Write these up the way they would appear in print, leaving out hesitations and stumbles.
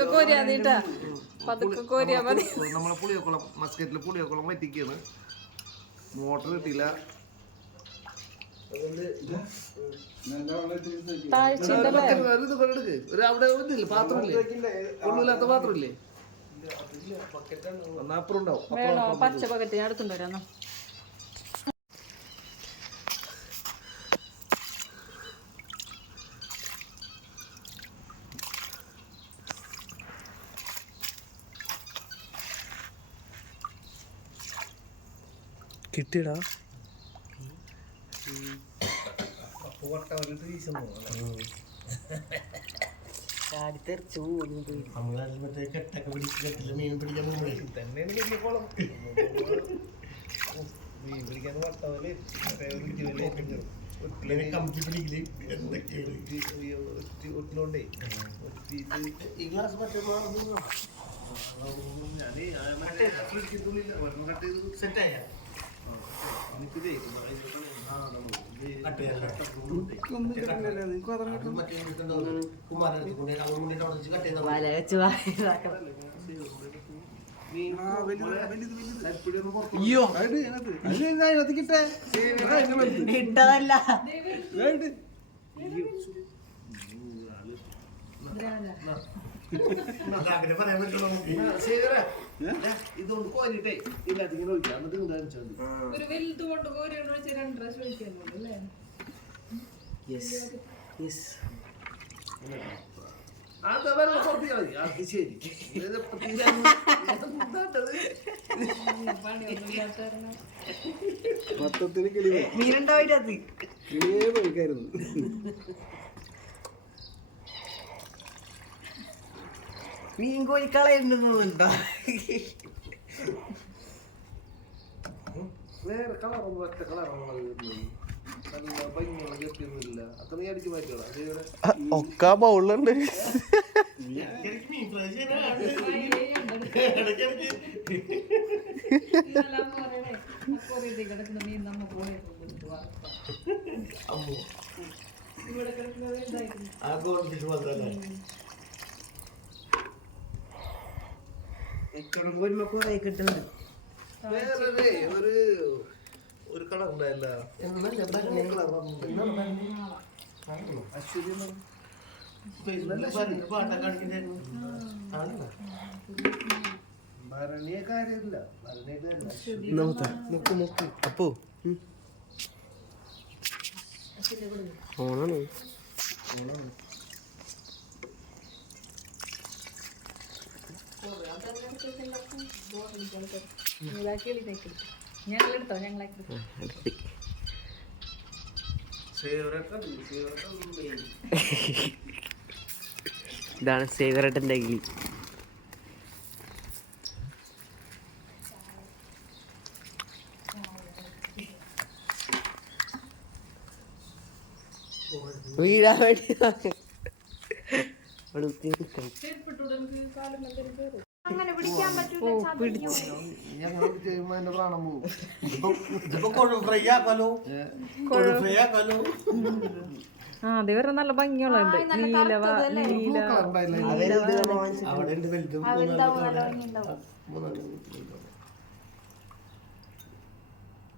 പതുക്കെ കോരിയാ നീട്ടാ, പതുക്കെ കോരിയാ മതി. നമ്മളെ പുളിയക്കുളം മസ്കറ്റില് പുളിയക്കുളം വറ്റിക്കാണ്. മോട്ടർ കിട്ടിയില്ല. അവിടെ ഇതില്ല, പാത്രമില്ലേ, കൊള്ളില്ലാത്ത പാത്രമില്ലേ, അപ്പുറം ഉണ്ടാവും. വേണോ? പച്ച പകറ്റ് ഞാൻ എടുത്തുണ്ടോ? കിട്ടിയടാ മീൻ പിടിക്കാൻ വട്ടവല് കമ്പി പിടിക്കല് ഒട്ടിലോണ്ടേ ഈ ഗ്ലാസ് സെറ്റായ ഇട്ടതല്ല ഇതുകൊണ്ട് കോരിട്ടേ ഇല്ലാത്തിങ്ങനെ ഒഴിക്കാം. എന്നിട്ട് ഒരു വലുത് കൊണ്ട് കോരി വെച്ച് 2 പ്രാവശ്യം ഒഴിക്കാമല്ലോ അല്ലേ? അത് വെള്ളം പുറത്തേക്ക് മതി. അത് ശരി. മൊത്തത്തിന് മീനുണ്ടാവില്ല, കിളിയേ പോയിക്കായിരുന്നു. മീൻ കോഴിക്കളയുണ്ടോ? വേറെ കളറൊന്നും ഒറ്റ കളറൊന്നും നല്ല ഭംഗിയുള്ള ഗപ്പിയൊന്നുമില്ല. അത്ര നീ അടിച്ചു മാറ്റിയോളാം. ഒക്കെ ബൗളുണ്ട്. കിട്ടുന്നുണ്ട്. ഒരു കളർ ഉണ്ടായില്ല. അപ്പോ ഓണാണ്. ഞങ്ങളെടുത്തോ? ഞങ്ങളെടുത്തോ? ഇതാണ് സേവറേട്ടൻ്റെ കിളി. വീഴാൻ വേണ്ടി പ്രാണം പോകും. അത് വേറെ നല്ല ഭംഗിയുള്ളുണ്ട്.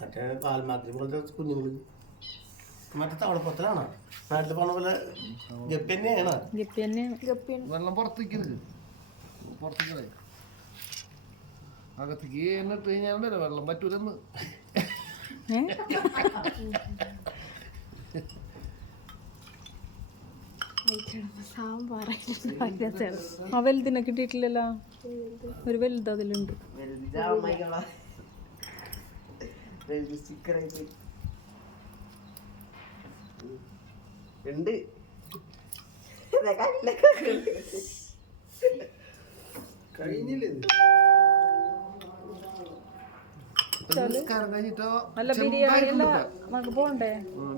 മറ്റേ പാൽമാക്രി പോലത്തെ കുഞ്ഞുങ്ങള് മറ്റേ തവളപ്പത്തിലാണ് നാട്ടിൽ പറഞ്ഞ പോലെ ഗപ്പി തന്നെയാണ്. വെള്ളം പുറത്തേക്ക് പുറത്തേക്ക് അകത്തേക്ക് എന്നിട്ട് കഴിഞ്ഞാൽ വെള്ളം പറ്റൂലെന്ന്. ആ വലുതിനെ കിട്ടിയിട്ടില്ലല്ലോ. ഒരു വലുത് അതിലുണ്ട്. ഉണ്ട് കഴിഞ്ഞില്ലേ? അല്ല ബിരിയാണി അല്ല, നമുക്ക് പോണ്ടേ?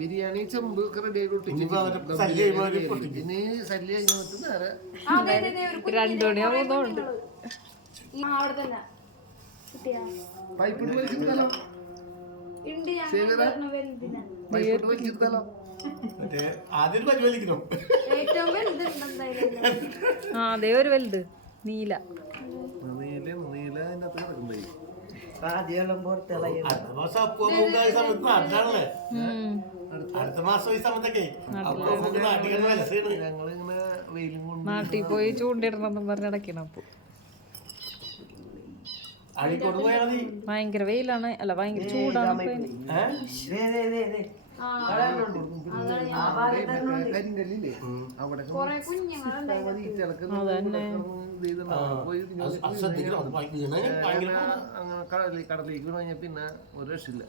ബിരിയാണി ചെമ്പ് റെഡി ആയിട്ട് ഇനി 2 മണിയാവുന്നുണ്ട്. പൈപ്പിട്ട് വലിച്ചിരുന്നല്ലോ. മറ്റേ ആദ്യം ഒരു പരിപാലിക്കണം. ഏറ്റവും വലുതുണ്ട് എന്തായാലും. ആ അതേ ഒരു വലുത് നീല. നീല അതിന്റെ അകത്ത് കിടക്കുന്നുണ്ടായി. ആദ്യം പുറത്തിളകി അടുത്ത മാസം അപ്പോ ഈ സമയത്ത് നാട്ടിലാണല്ലേ. അടുത്ത മാസം ഈ സമയത്തൊക്കെ അപ്പൊ നാട്ടിൽ വിലസാണ്. ഞങ്ങളിങ്ങനെ വെയിലും കൊണ്ട് നാട്ടിൽ പോയി ചൂണ്ടിടണം പറഞ്ഞിടക്കണം. അപ്പൊ അഴിക്കോട് പോയാൽ മതി. ഭയങ്കര വെയിലാണ്, അല്ല ഭയങ്കര ചൂടാണ്. കരിങ്കല്ലില്ലേ അവിടെ കൊറേ കുഞ്ഞുങ്ങളുണ്ടായിരുന്നു. കടലിലേക്ക് കഴിഞ്ഞാൽ പിന്നെ ഒരു രക്ഷയില്ല.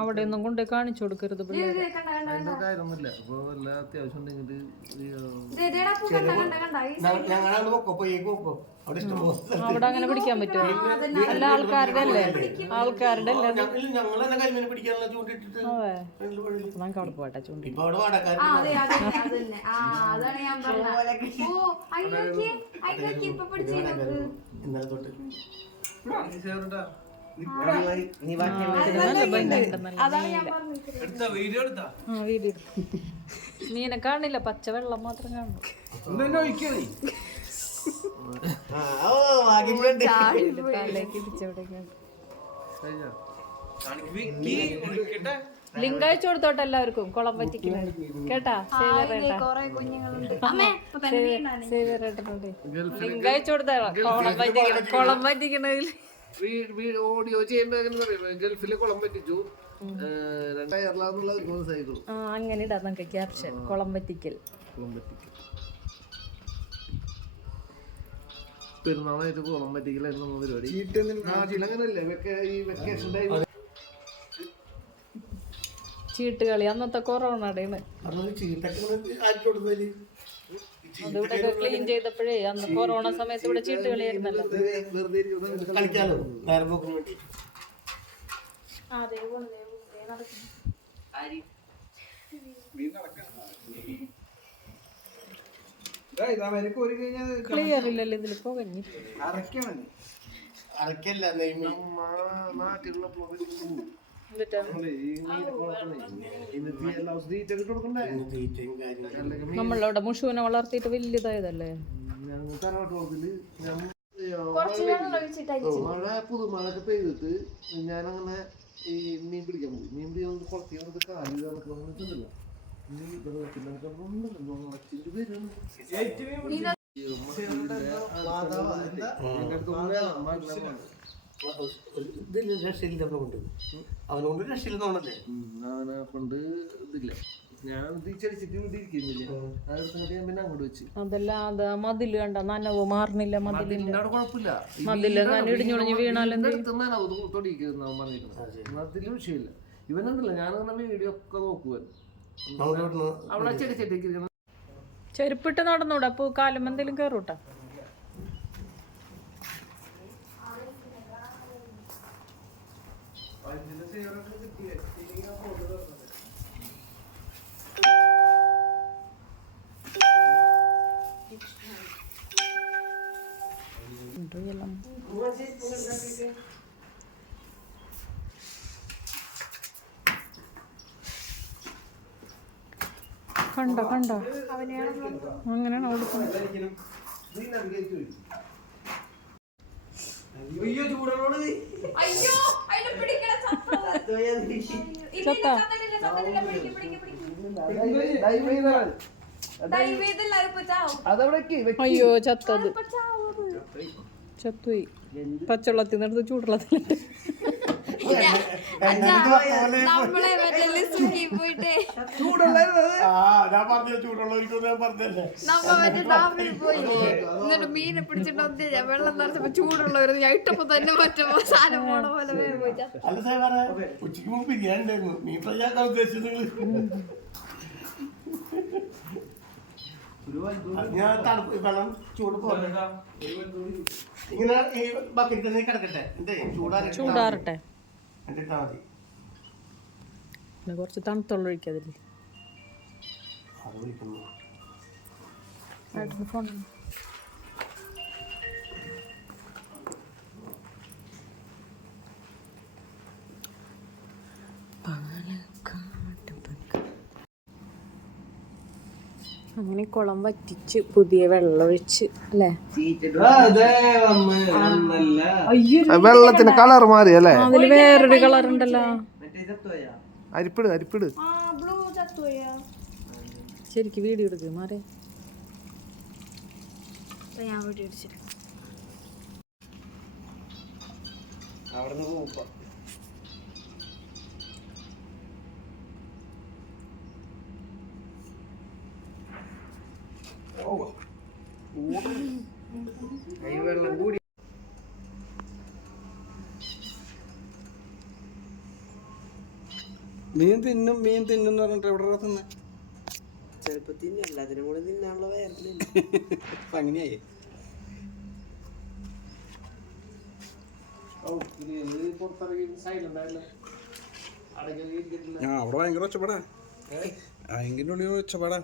അവിടെ ഒന്നും കൊണ്ട് കാണിച്ചു കൊടുക്കരുത് പിള്ളേരെ. അതിന്റെ കാര്യമൊന്നുമില്ല. അപ്പൊ എല്ലാ അത്യാവശ്യം ഉണ്ടെങ്കിൽ ഞങ്ങളാണ് പോക്കോ അവിടെ ഇഷ്ടംപോലെ അവിടെ അങ്ങനെ പിടിക്കാൻ പറ്റുമോ? എല്ലാ ആൾക്കാരുടെ അല്ലേ? ആൾക്കാരുടെ അല്ലേ? ഞങ്ങൾ തന്നെ കരിമീൻ പിടിക്കാനുള്ള ചൂണ്ടിട്ടിട്ട് നമുക്ക് അവിടെ പോട്ടെ ചൂണ്ടി. ഇപ്പൊ അവിടെ വാടക്കാർ അതാണ് ഞാൻ പറഞ്ഞത്. ഓ അതിനൊക്കെ ഇപ്പൊ പിടിച്ചു. ഇന്നലെ തൊട്ട് നീ ബാക്കി അതാണ് ഞാൻ പറഞ്ഞത്. ആ വീഡിയോ മീനെ കാണില്ല, പച്ച വെള്ളം മാത്രം കാണും. തലേക്ക് ഇടിച്ചെവിടേക്കാണ്. ലിങ്ക് അയച്ചു കൊടുത്തോട്ടെ എല്ലാവർക്കും കുളം പറ്റിക്കുന്നത് കേട്ടാ. കൊറേ കുഞ്ഞുങ്ങളുണ്ട്. ലിങ്ക് അയച്ചു കൊടുത്താ കുളം പറ്റിക്കണതിൽ ഓഡിയോ ചെയ്യുന്ന ഗൾഫിലെ കുളം പറ്റിച്ചു. സൈക്കിൾ അങ്ങനെ ഇടാം നമുക്ക് ക്യാപ്ഷൻ. കുളം പറ്റിക്കൽ. പെരുന്നാളായിട്ട് കുളം പറ്റിക്കലായിരുന്നു പരിപാടി. നാട്ടിലങ്ങനല്ലേ ഈ വെക്കേഷൻ ടൈം ചീട്ട് കളി അന്നത്തെ കൊറോണയുടെ അതിവിടെ ക്ലീൻ ചെയ്തപ്പോഴേ അന്ന് കൊറോണ സമയത്ത് ഇവിടെ ചീട്ട് കളിയായിരുന്നല്ലോ. കളിക്കാലോ നേരം പോക്കിന് വേണ്ടി. ക്ലിയർ ഇല്ലല്ലോ ഇതിൽ പോകഞ്ഞി. അരക്കല്ല നെയ്മ് നാട്ടിലുള്ള നമ്മളവിടെ മുഷുവിനെ വളർത്തിയിട്ട് വലിയതായതല്ലേ. പുതുമഴൊക്കെ പെയ്തിട്ട് ഞാനങ്ങനെ ഈ മീൻ പിടിക്കാൻ പോകും. മീൻ പിടിക്കാൻ കുളത്തി കാലി വെള്ളത്തില്ല. രക്ഷയില്ലതുകൊണ്ട് അവനോണ്ട് രക്ഷയില്ലെന്നോണ്ടല്ലേ അവനെ കൊണ്ട് ഇതില്ല. ഞാൻ തിരിച്ചടിച്ചിട്ട് ഇരിക്കുന്നില്ല. അതെടുത്തിട്ട് ഞാൻ പിന്നെ അങ്ങോട്ട് വെച്ച്. അതെല്ലാം അത് മതില് കണ്ട നനവ് മാറുന്നില്ല. മതിലിന്റെ കുഴപ്പമില്ല. മതില് ഇടിഞ്ഞൊളിഞ്ഞ് വീണാലും അതില് വിഷയമില്ല. ഇവനുണ്ടല്ലോ ഞാനങ്ങനെ വീഡിയോ ഒക്കെ നോക്കുവാൻ അവിടെ ചെടിച്ചെട്ടിരിക്കുന്ന ചെരുപ്പിട്ട് നടന്നൂടെ. അപ്പൊ കാലും എന്തെങ്കിലും കേറൂട്ടാ. കണ്ടോ കണ്ടോ അങ്ങനെയാണ് ഓടിക്കുന്നത്. അയ്യോ അതിനെ പിടിക്കണ അയ്യോ ചത്തത് ചത്തുപോയി. പച്ചവെള്ളത്തിൽ നിന്നെടുത്ത് ചൂടുവെള്ളത്തിലിട്ട് നമ്മളെ പോയിട്ടേ നമ്മ മറ്റേ ഡാമിൽ പോയി എന്നിട്ട് മീനെ പിടിച്ചിട്ട് ഒന്നില്ല. വെള്ളം നിറച്ചപ്പോ ചൂടുള്ളവർ ഞാൻ ഇട്ടപ്പോ തന്നെ മറ്റേ സാധനം പോണ പോലെ വേഗം പോയി. ഉച്ചക്ക് മുമ്പ് ബിരിയാണി ഉണ്ടായിരുന്നു. മീൻ ഫ്രൈ ആക്കാൻ ഉദ്ദേശിച്ചത് ഞാൻ തണുപ്പ് വെള്ളം ചൂട് പോലെ ഇങ്ങനെ ഈ ബക്കറ്റ് തന്നെ കിടക്കട്ടെ. ചൂടാറട്ടെ. എന്നിട്ടാ മതി. കുറച്ച് തണുത്തുള്ള ഒഴിക്കാതില്ല. അത് വിളിക്കുന്നു ഫോൺ പാലക്കാട്ട് അങ്ങനെ കുളം വറ്റിച്ച് പുതിയ വെള്ളം ഒഴിച്ച് അല്ലേ? വെള്ളത്തിന് കളർ മാറി അല്ലേ? അതില് വേറൊരു കളർ ഉണ്ടല്ലോ. അരിപ്പിട് അരിപ്പിട്. ശരിക്ക് വീഡിയോ എടുക്കുക മാറി. ഞാൻ വീഡിയോ അടിച്ചിട്ട് മീൻ തിന്നും പറഞ്ഞിട്ട് എവിടെ തിന്നെ ചെലപ്പോ തിന്നല്ല, അതിനും കൂടെ തിന്നാനുള്ള വേറില്ല. അപ്പൊ അങ്ങനെയായി. അവിടെ ഭയങ്കര ഒച്ചപ്പാടാ. ഭയങ്കര ഒച്ചപ്പാടാ.